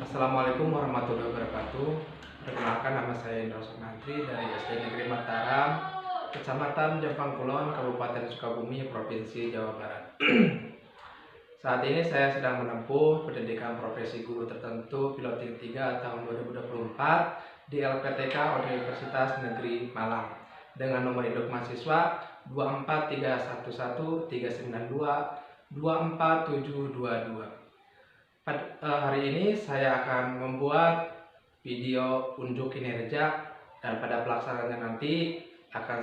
Assalamualaikum warahmatullahi wabarakatuh. Perkenalkan, nama saya Indra Sukmantri dari SD Negeri Mataram, Kecamatan Jombang Kulon, Kabupaten Sukabumi, Provinsi Jawa Barat. Saat ini saya sedang menempuh pendidikan profesi guru tertentu piloting 3 tahun 2024 di LPTK Universitas Negeri Malang dengan nomor induk mahasiswa 2431139224722. Hari ini saya akan membuat video unjuk kinerja, dan pada pelaksanaannya nanti akan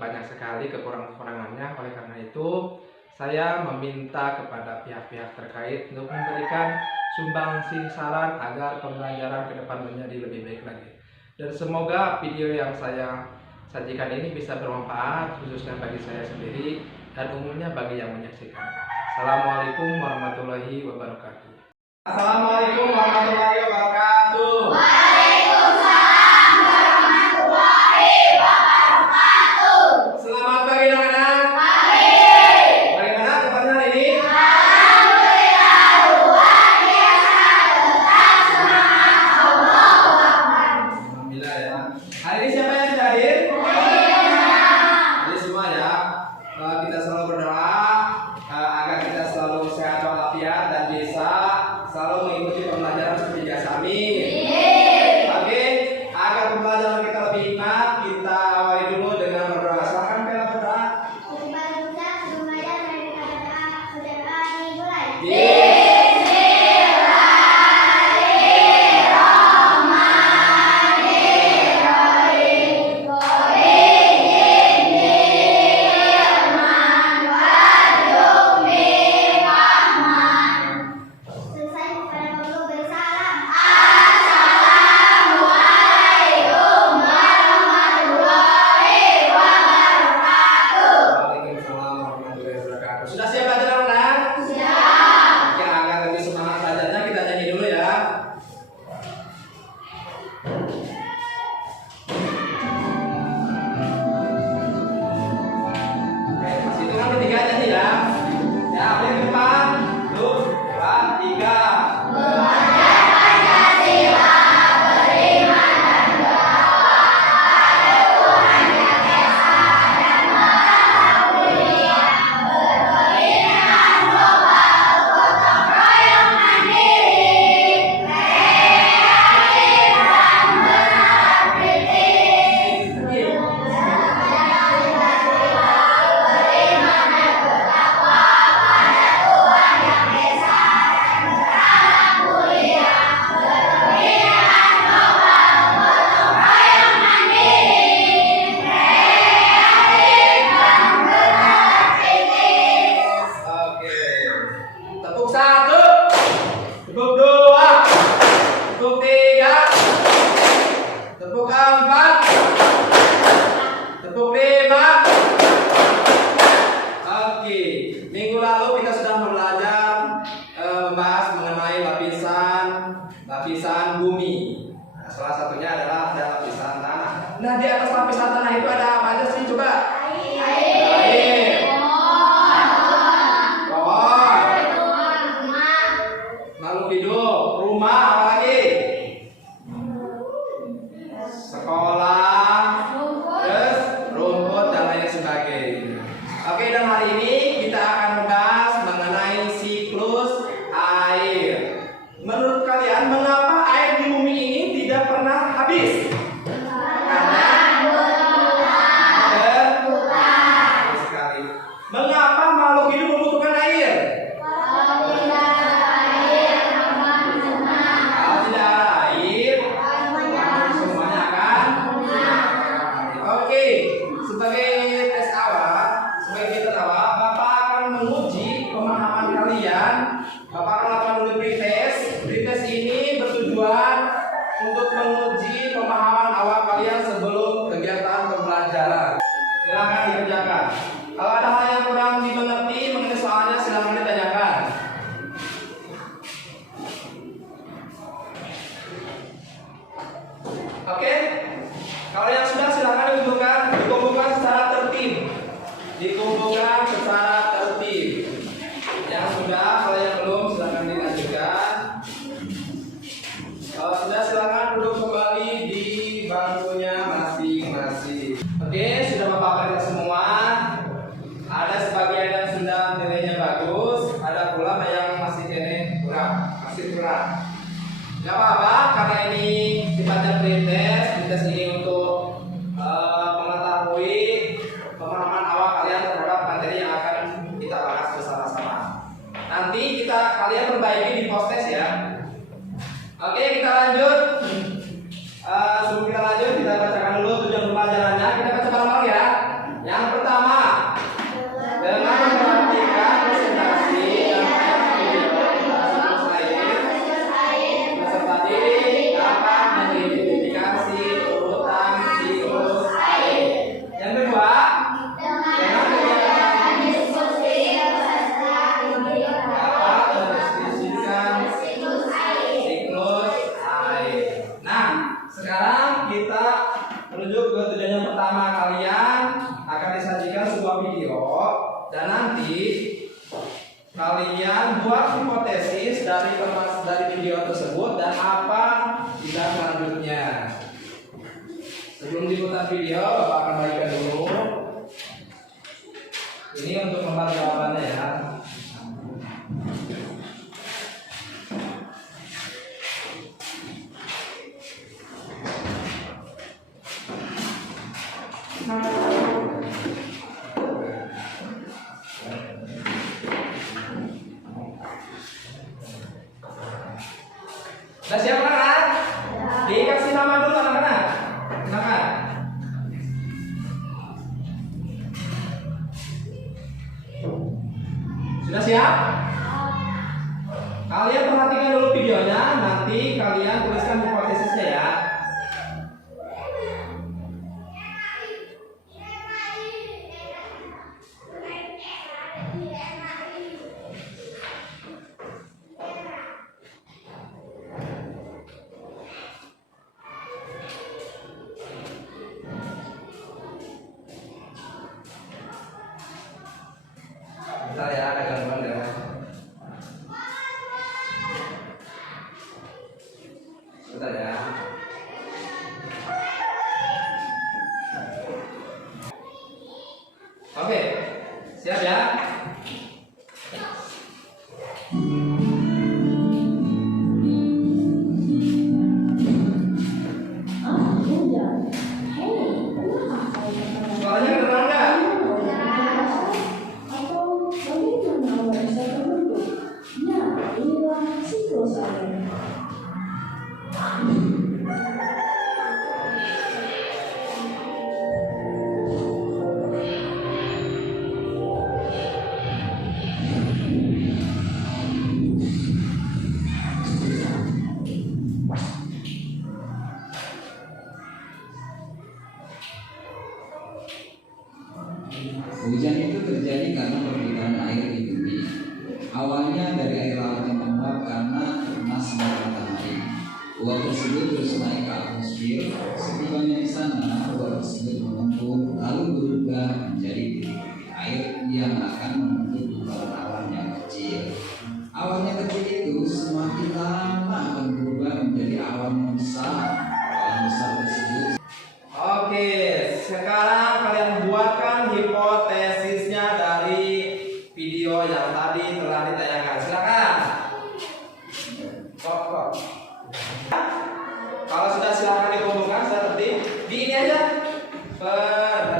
banyak sekali kekurangan-kekurangannya. Oleh karena itu, saya meminta kepada pihak-pihak terkait untuk memberikan sumbangsi saran agar pembelajaran ke depan menjadi lebih baik lagi. Dan semoga video yang saya sajikan ini bisa bermanfaat, khususnya bagi saya sendiri dan umumnya bagi yang menyaksikan. Assalamualaikum warahmatullahi wabarakatuh. Assalamualaikum warahmatullahi wabarakatuh. Waalaikumsalam warahmatullahi wabarakatuh. Selamat pagi anak-anak. Pagi. Bagaimana kabarnya hari ini? Alhamdulillah, luar biasa. Tetap semangat. Allahu Akbar. Alhamdulillah ya. Hari ini siapa yang sudah hadir? Jadi semua ya. Kita selalu berdoa agar kita selalu sehat walafiat dan bisa selalu mengikuti pembelajaran seperti biasa. Amin. Oke, agar pembelajaran kita lebih hikmat, kita awali dulu dengan berdoa. Silakan Bella berdoa. Waalaikumsalam warahmatullahi wabarakatuh. Sudah siap belajar anak? Siap. Oke, agar lebih semangat belajarnya kita nyanyi dulu ya. Oke, masih hitungan ketiga nyanyi ya. Ya, yang depan. 1, 2, 3. Oke. Tepuk 1, tepuk 2, tepuk 3, tepuk 4, tepuk 5. Oke, minggu lalu kita sudah belajar membahas mengenai lapisan bumi. Nah, salah satunya adalah ada lapisan tanah. Nah, di atas lapisan tanah itu ada apa aja sih? Coba. Air. Pohon. Makhluk hidup, rumah, apa lagi? Sekolah, terus rumput dan lain sebagainya. Oke, dan hari ini kita akan membahas mengenai siklus air. Menurut kalian, mengapa air di bumi ini tidak pernah habis? Karena betul sekali. Mengapa makhluk hidup membutuhkan air? Kalau tidak ada air, semuanya akan. Oke, sebagai tes awal, sebagai kita awal, Bapak akan menguji pemahaman kalian. Bapak akan lakukan dulu pretest. Pretest ini bertujuan untuk menguji pemahaman awal kalian sebelum kegiatan pembelajaran. Silakan dikerjakan. Kalau ada hal yang kurang dimengerti mengenai soalnya, silakan ditanyakan. Oke, kalau yang sudah silakan dikumpulkan secara tertib. Dikumpulkan secara tertib. Yang sudah, kalau yang belum silakan dilanjutkan. Kalau sudah silakan duduk kembali di bangkunya masing-masing. Oke, sudah Bapak periksa semua. Ada sebagian yang sudah nilainya bagus, ada pula yang masih masih kurang. Gak apa-apa, karena ini sifatnya pretest ini untuk mengetahui pemahaman awal kalian terhadap materi yang akan kita bahas bersama-sama. Nanti kalian perbaiki di post-test ya. Oke, kita lanjut. Sebelum kita lanjut, kita bacakan dulu tujuan pembelajarannya. Kita baca bareng-bareng ya. Yang pertama, dengan memperhatikan presentasi dan peserta didik dapat mengidentifikasi urutan siklus air. Yang kedua, dengan kegiatan diskusi dapat mendiskusikan siklus air. Nah, sekarang kita menuju ke tujuan yang pertama. Kalian akan disajikan sebuah video dan nanti kalian buat hipotesis dari video tersebut dan apa tindak lanjutnya. Sebelum diputar video, Bapak akan bagikan dulu. Ini untuk lembar jawabannya ya. Sudah siap anak-anak? Dikasih nama dulu anak-anak. Silakan. Sudah siap? Kalian perhatikan dulu videonya, nanti kalian tuliskan hipotesisnya ya. Bentar ya, ada gangguan ya. Bentar ya. Oke, siap ya? Suaranya kedengaran nggak? Hujan itu terjadi karena perpindahan air di bumi. Awalnya dari air laut yang menguap karena panas sinar matahari. Uap tersebut terus naik ke atmosfer. Setibanya di sana, uap tersebut mengumpul lalu berubah menjadi titik-titik air yang akan membentuk gumpalan awan yang kecil. Awan yang kecil itu semakin lama akan berubah menjadi awan yang besar. Awan besar tersebut. Oke, sekarang kalian buatkan hipotesisnya dari video yang tadi telah ditayangkan. Silakan. Kok. Kalau sudah silakan dikumpulkan, sudah tertib. Di ini aja.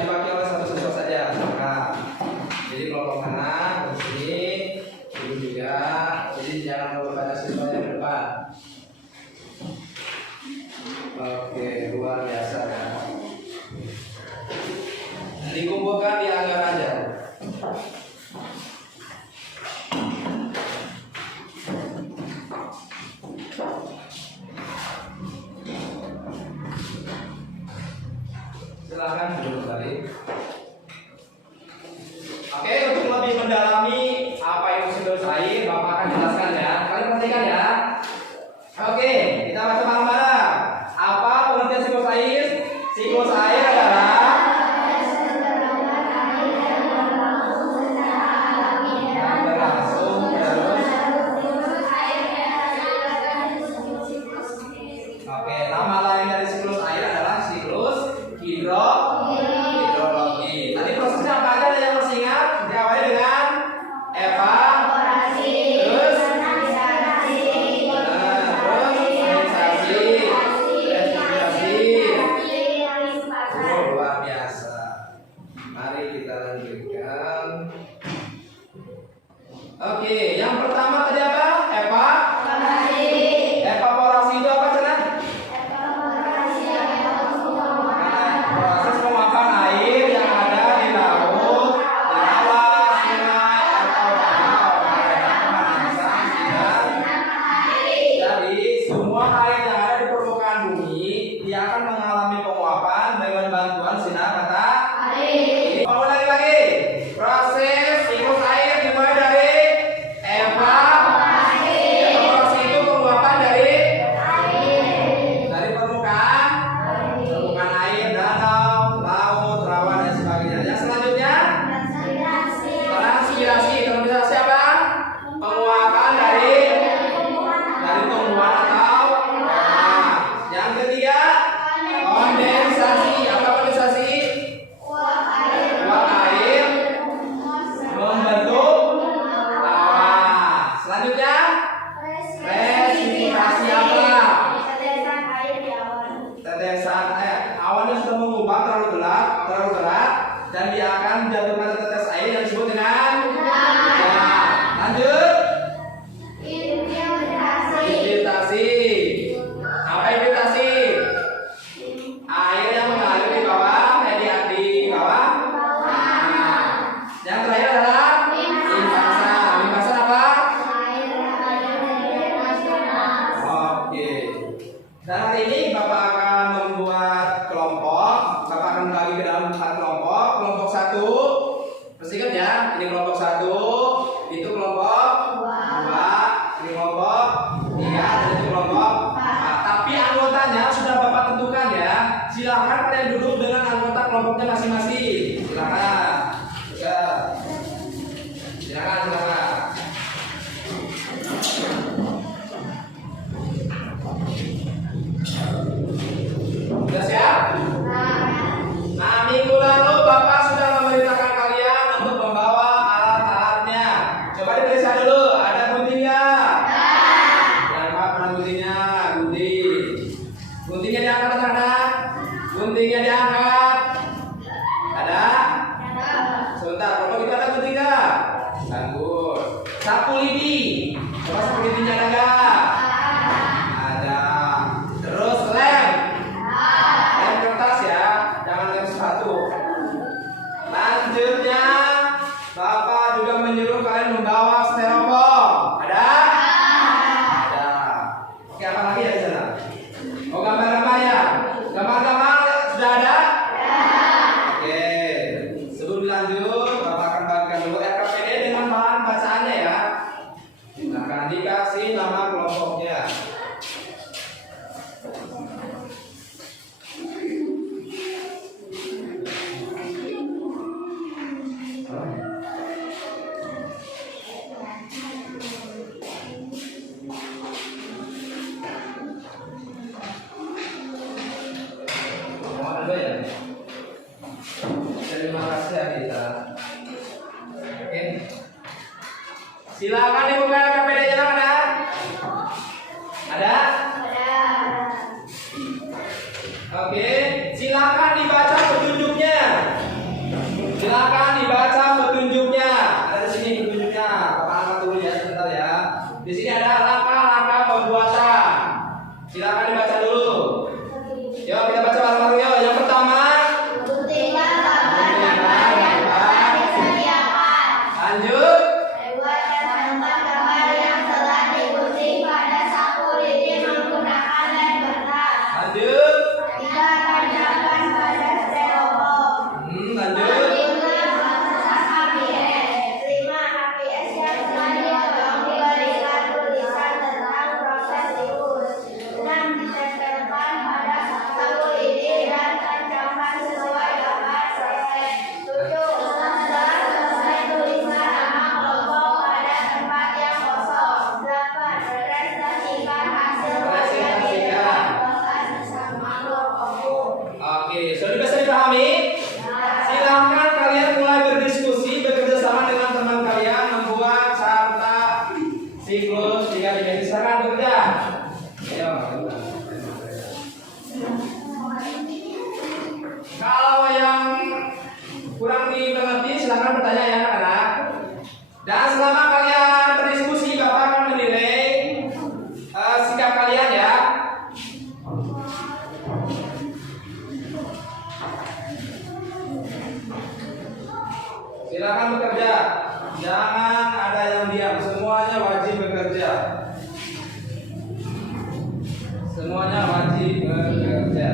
Dipakai oleh satu siswa saja. Silakan. Jadi kelompok mana? Di sini. Ini juga. Jadi jangan terlalu banyak siswa yang depan. Oke, luar biasa ya. Dikumpulkan di anggar aja. Silakan duduk kembali. Oke, untuk lebih mendalami apa itu siklus air, Bapak akan jelaskan ya. Kalian perhatikan ya. Oke, kita baca bareng-bareng. Apa pengertian siklus air? Siklus air adalah Dan hari ini Bapak akan membuat kelompok. Bapak akan bagi ke dalam 4 kelompok. Kelompok 1, masih ingat ya? Ini kelompok 1, itu kelompok 2, ini kelompok 3, dan itu kelompok 4. Tapi anggotanya sudah Bapak tentukan ya. Silakan kalian duduk dengan anggota kelompoknya masing-masing. Silakan. Ya. Silakan. Sudah siap? Nah, minggu lalu Bapak sudah memerintahkan kalian untuk membawa alat-alatnya. Coba diperiksa dulu, ada gunting nggak? Yang mana guntingnya? Guntingnya diangkat anak-anak. Guntingnya diangkat. Ada? Sebentar, kalau kita ada gunting nggak? Bagus. Sapu lidi. Coba sapu lidinya ada nggak? Ada. Terus lem. Lem kertas ya, jangan lem sepatu. Lanjutnya, Bapak juga menyuruh kalian membawa styrofoam. Ada? Ada. Oke, apa lagi ya di sana? Oh, gambar-gambar ya. Gambar-gambar sudah ada? Oke. Sebelum lanjut, Bapak akan bagikan dulu RKPD dengan bahan bacaannya ya. Akan dikasih nama kelompoknya. Dulu ya. Terima kasih Anita. Oke. Silakan dibuka KPD-nya ada? Ada? Oke, silakan dibaca petunjuknya. Silakan dibaca petunjuknya. Ada di sini petunjuknya. Bapak angkat dulu ya sebentar ya. Di sini ada langkah-langkah pembuatan. Silakan dibaca dulu. Yuk kita baca bareng-bareng yuk. Yang pertama, Guntingkan gambar-gambar yang telah disediakan. lanjut. Buat gambar yang telah digunting pada sapu lidi menggunakan lem kertas. Lanjut. Tidak tancapkan pada styrofoam. Lanjut. 5 HPS. 5 HPS yang telah dipotong diberikan tulisan tentang proses tikus. 6 ditempelkan pada sapu lidi dan tancapkan sesuai gambar proses. 7 setelah selesai tulisan nama kelompok pada tempat yang kosong. 8 presentasikan hasil karya di depan kelas bersama kelompokmu. Oke, sudah bisa dipahami? Silahkan kalian mulai berdiskusi, bekerja sama dengan teman kalian membuat carta siklus 3 dimensi. Silakan bekerja. Ayo. Kalau yang kurang dimengerti silahkan bertanya ya anak-anak. Dan selama kalian berdiskusi, Bapak akan menilai sikap kalian ya. Silakan bekerja. Jangan ada yang diam. Semuanya wajib bekerja. Semuanya wajib bekerja.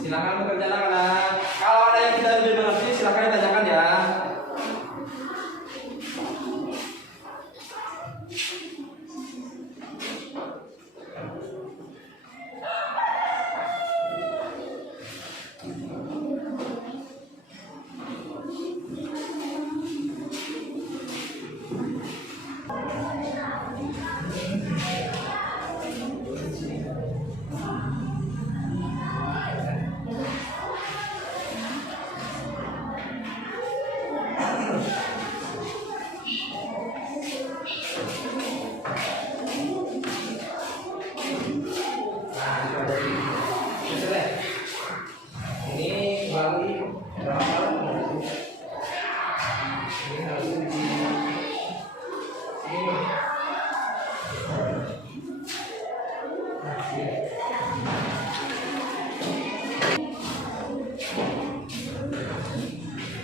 Silakan bekerja anak-anak. Kalau ada yang tidak dimengerti silakan ditanyakan ya.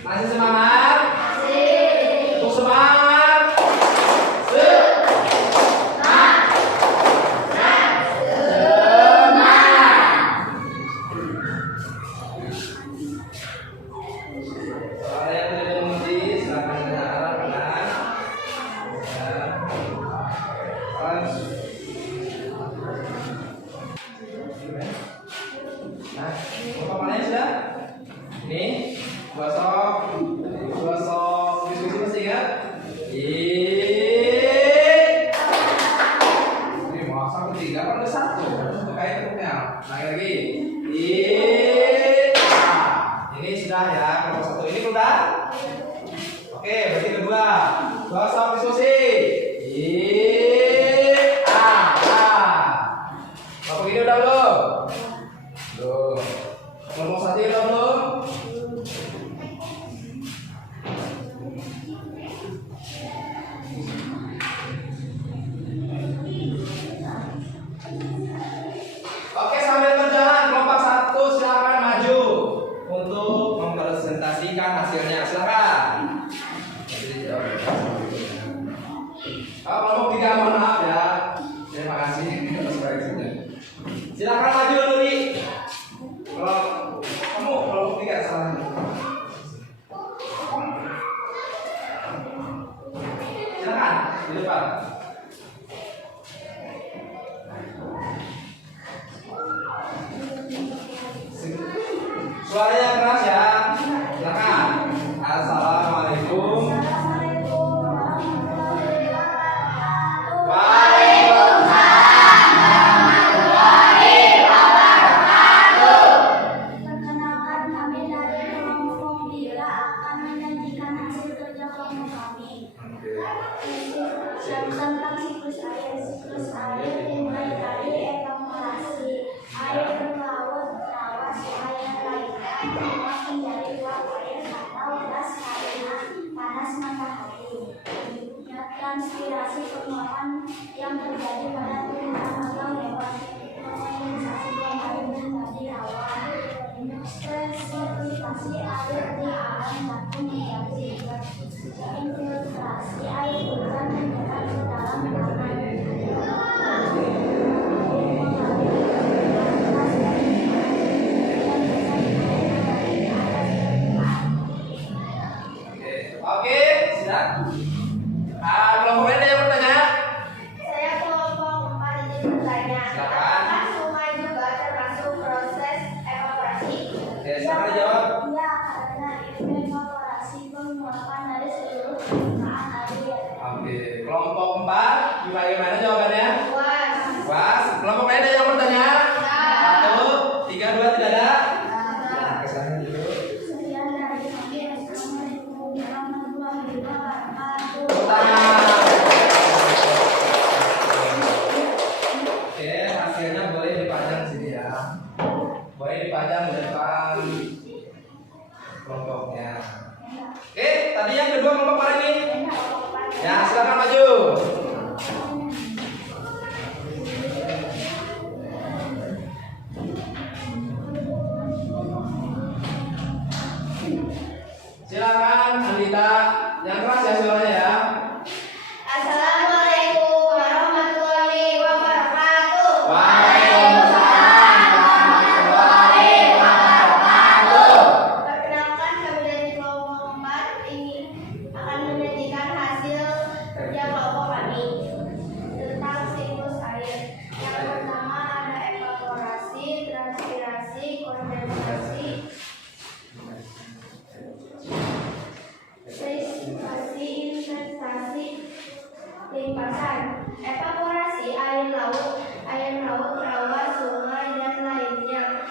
Masih semangat? Tepuk semangat. Soalnya yang tidak mengerti, silakan dengar pelan. Nah, pemahamannya sudah? Ini gosok, diskusi masih ingat? Ini mau sampai 3 kan udah 1 kayak tepuknya. Lagi. Ini sudah ya, kelompok 1 ini udah. Oke, berarti kedua. Gosok diskusi. Kelompok ini udah belum? Belum. Kelompok 1 udah belum? Oke, sambil berjalan kelompok 1 silakan maju untuk mempresentasikan hasilnya. Silakan. Oh, kelompok 3 mohon maaf ya. Terima kasih atas koreksinya. Silakan maju Nuri. Kalau kamu kelompok 3 salah. Silakan di depan. Suaranya keras ya. Silakan. Assalamualaikum. Perkenalkan, kami dari kelompok 3 akan menyajikan hasil kerja kelompok kami. Tentang siklus air. Siklus air dimulai dari evaporasi. Air laut, rawa, sungai, dan lainnya menguap menjadi uap air atau gas karena panas matahari. Berikutnya, transpirasi penguapan yang terjadi pada tubuh atau hewan. Kondensa air menjadi awan. Presipitassi air di alam batu menjadi infiltrasi air hujan menyebar ke dalam tanah. Oke, sudah. Kelompok lain ada yang bertanya? Saya kelompok 4 izin bertanya. Silakan. Apakah sungai juga termasuk proses evaporasi? Oke, silakan dijawab. Ya, karena itu evaporasi penguapan dari seluruh permukaan air. Oke, kelompok 4 gimana jawabannya? Puas. Puas. Kelompok lain ada yang bertanya? 1, 3, 2 tidak ada. Nah, kesana dulu. Sekian dari kami. Assalamualaikum warahmatullahi wabarakatuh. Pertanyaan. Oke, hasilnya boleh dipajang sini ya. Boleh dipajang di depan kelompoknya. Oke, tadi yang kedua kelompok mana ini? Ya, silakan maju. Silakan Andita, yang keras ya suaranya ya. Assalamualaikum warahmatullahi wabarakatuh. Waalaikumsalam warahmatullahi wabarakatuh. Perkenalkan, kami dari kelompok 4 ini akan menyajikan hasil kerja kelompok kami tentang siklus air. Yang pertama ada evaporasi, transpirasi, kondensasi, presipitasi, infiltrasi, limpasan. Evaporasi air laut, rawa, sungai, dan lainnya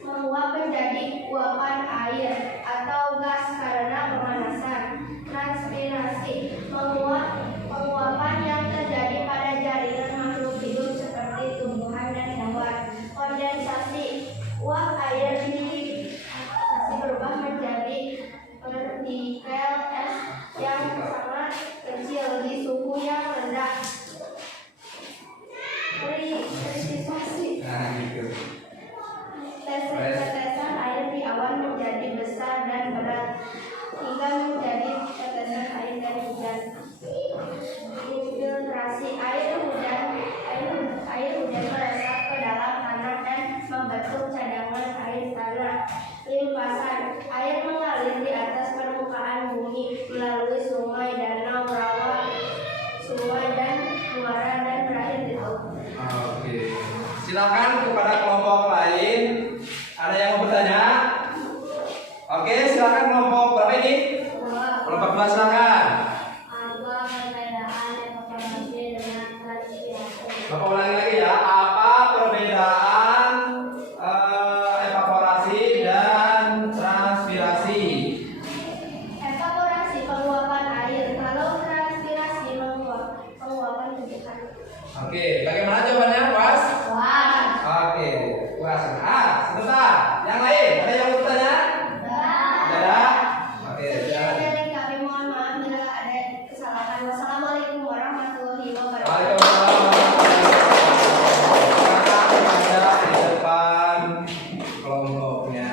menguap menjadi uapan air atau gas karena pemanasan. Transpirasi penguapan yang terjadi pada jaringan makhluk hidup seperti tumbuhan dan hewan. Kondensasi uap air berubah menjadi partikel es yang sangat kecil di suhu yang rendah. Presipitasi Nah, gitu. tetesan air di awan menjadi besar. besar dan berat hingga menjadi tetesan air dari hujan. Infiltrasi air hujan meresap ke dalam tanah dan membentuk cadangan air tanah. Limpasan air mengalir di atas permukaan bumi melalui sungai, danau, rawa, sungai dan muara dan berakhir di laut. Oke. Silakan kepada kelompok lain. Ada yang mau bertanya? Oke, silakan kelompok berapa ini? Kelompok 2 silakan. Apa perbedaan evaporasi dengan transpirasi? Bapak ulangi lagi ya. Apa perbedaan evaporasi dan transpirasi? Evaporasi penguapan air, kalau transpirasi penguapan tubuhan. Oke, bagaimana jawabannya, Puas? Wah. Oke, Puas. Sebentar. Yang lain, ada yang mau bertanya? Ada? Oke, silakan. Dari kami mohon maaf bila ada kesalahan. Wassalamualaikum warahmatullahi wabarakatuh. Waalaikumsalam. Ada di depan kelompoknya.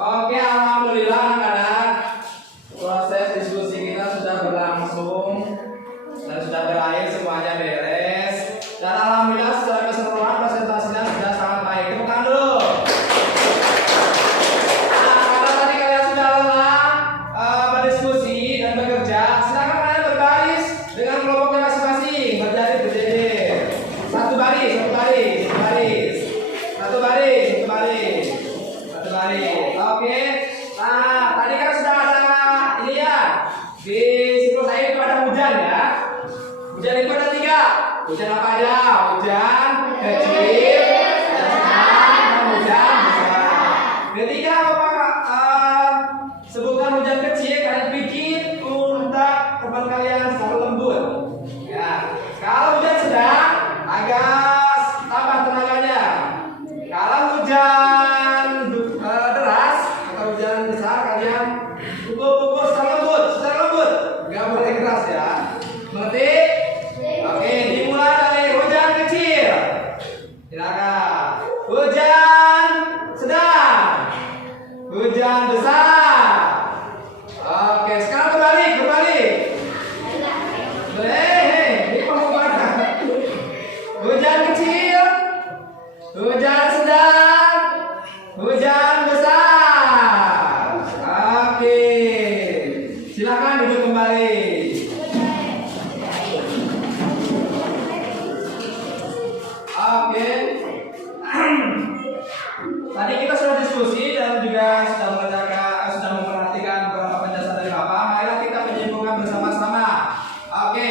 Oke, alhamdulillah anak-anak. Proses diskusi kita sudah berlangsung dan sudah berakhir, semuanya beres. Dan alhamdulillah secara keseluruhan presentasinya sudah sangat baik. Tepuk tangan dulu. Nah, karena tadi kalian sudah lelah berdiskusi dan bekerja, silakan kalian berbaris dengan kelompoknya masing-masing, berjejer. Satu baris. Oke. Nah, tadi kan sudah ada ini ya. Di siklus air itu ada hujan ya. Hujan itu ada 3. Hujan apa aja? Hujan kecil, hujan sedang, dan hujan besar. Ketika Bapak sebutkan hujan kecil, kalian bikin pundak teman kalian selalu lembut. Ya. Kalau hujan sedang, agak tambah tenaganya. Kalau hujan deras atau hujan besar, kalian pukul secara lembut, nggak boleh keras ya. Mengerti? Oke, dimulai dari hujan kecil. Silakan. Hujan sedang. Hujan besar. Oke, sekarang berbalik. Ini pengumuman. Hujan kecil. Hujan sedang. Hujan besar. Oke. Silakan duduk kembali. Oke. Tadi kita sudah diskusi dan juga sudah memperhatikan beberapa penjelasan dari Bapak. Marilah kita menyimpulkan bersama-sama. Oke.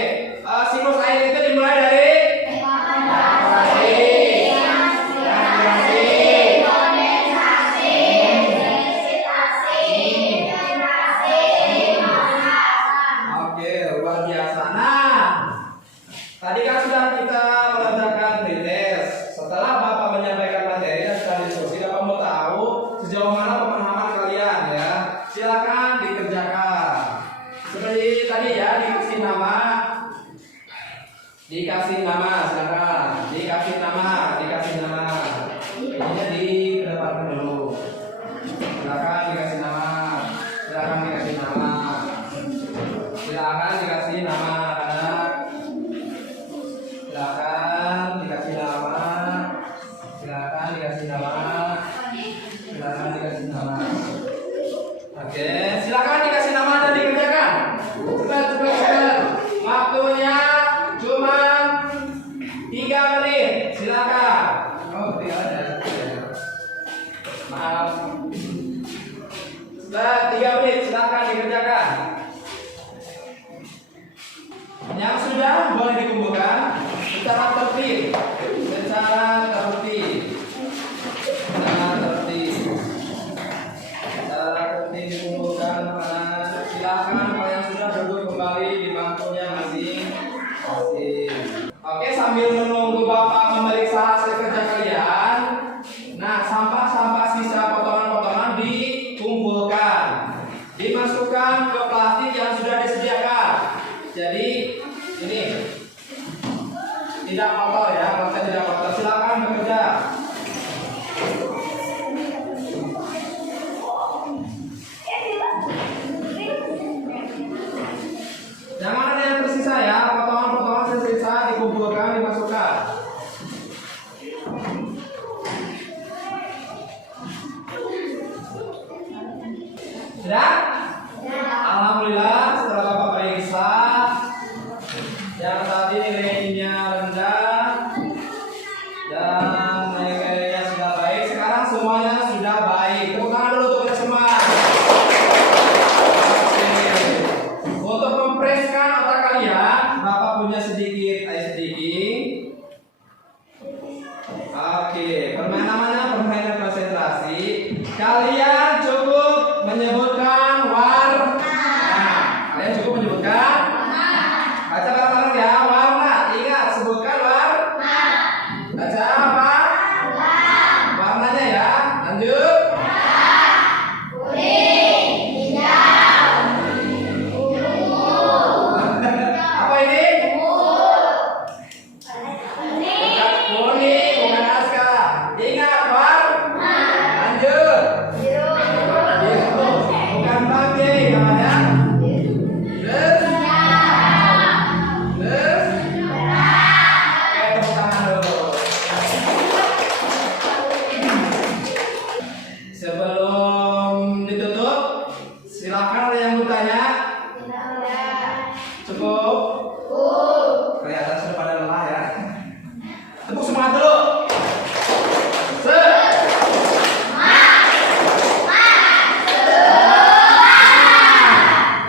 Siklus air itu dimulai dari Oke, luar biasa. Nah, tadi kan sudah kita mengerjakan pretest. Setelah Bapak menyampaikan materi dan sudah diskusi, Bapak mau tahu sejauh mana pemahaman kalian ya. Silakan dikerjakan. Seperti tadi ya, dikasih nama, silakan. Dikasih nama. Ininya di kedepankan dulu. Silakan dikasih nama. Silakan dikasih nama, anak. Silakan dikasih nama. Oke, silakan dikasih nama dan dikerjakan. Cepat. Waktunya cuma 3 menit. Silakan. Oh, 3 menit. Maaf. Sudah 3 menit, silakan dikerjakan. Yang sudah boleh dikumpulkan secara tertib. Dikumpulkan. Silakan kalian sudah duduk kembali di bangkunya masing-masing. Oke, sambil menunggu Bapak memeriksa hasil kerja kalian. Nah, sampah-sampah sisa potongan-potongan dikumpulkan, dimasukkan ke plastik yang sudah disediakan. Jadi ini tidak kotor ya, plastik tidak kotor. Silakan bekerja. Tepuk semangat dulu.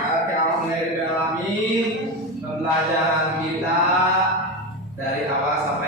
Oke, alhamdulillah, pembelajaran kita dari awal sampai